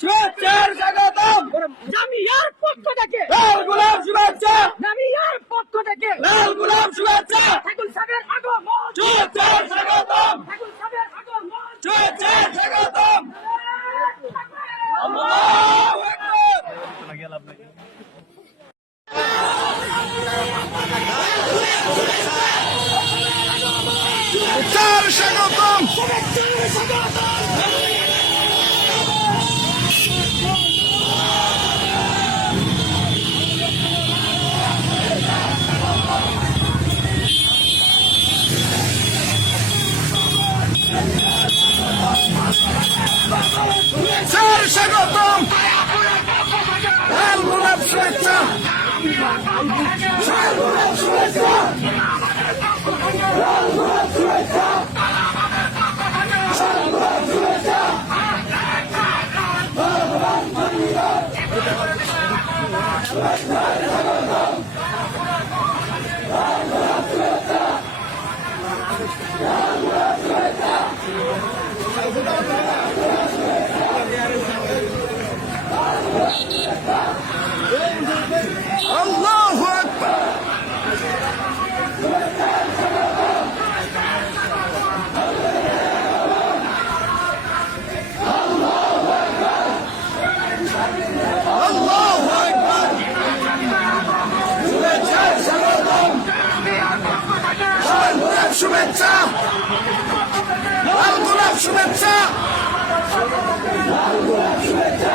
শুভেচ্ছার স্বাগতম জামিয়ার পক্ষ থেকে লাল গোলাপ শুভেচ্ছা জামিয়ার পক্ষ থেকে লাল গোলাপ শুভেচ্ছা ঠাকুর সাহেবের আগমন শুভেচ্ছার স্বাগতম ঠাকুর সাহেবের আগমন শুভেচ্ছার স্বাগতম আল্লাহু আকবার শুভেচ্ছার স্বাগতম শুভেচ্ছার স্বাগতম লাল গোলাপ শুভেচ্ছা লাল গোলাপ শুভেচ্ছা লাল গোলাপ শুভেচ্ছা লাল গোলাপ শুভেচ্ছা আল্লাহু আকবার আল্লাহু আকবার শুভেচ্ছার স্বাগতম লাল গোলাপ শুভেচ্ছা লাল গোলাপ শুভেচ্ছা লাল গোলাপ শুভেচ্ছা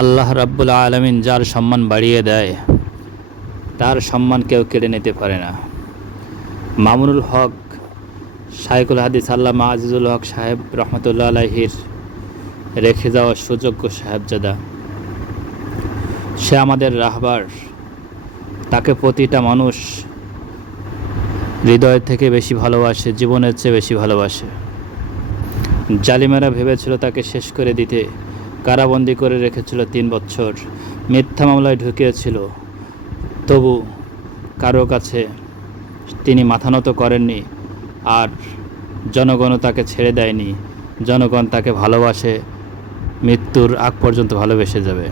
আল্লাহ রাব্বুল আলামিন যার সম্মান বাড়িয়ে দেয় তার সম্মান কেউ কেড়ে নিতে পারে না। মামুনুল হক শাইখুল হাদিস আল্লামা আজিজুল হক সাহেব রহমতুল্লাহ আলাইহির রেখে যাওয়া সুযোগ্য সাহেবজাদা, সে আমাদের রাহবার। তাকে প্রতিটা মানুষ হৃদয় থেকে বেশি ভালোবাসে, জীবনের চেয়ে বেশি ভালোবাসে। জালিমেরা ভেবেছিল তাকে শেষ করে দিতে, কারাবন্দি করে রেখেছিল 3 বছর, মিথ্যা মামলায় ঢুকিয়েছিল। তবু কারো কাছে তিনি মাথা নত করেননি, আর জনগণও তাকে ছেড়ে দেয়নি। জনগণ তাকে ভালোবাসে, মৃত্যুর আগ পর্যন্ত ভালোবেসে যাবে।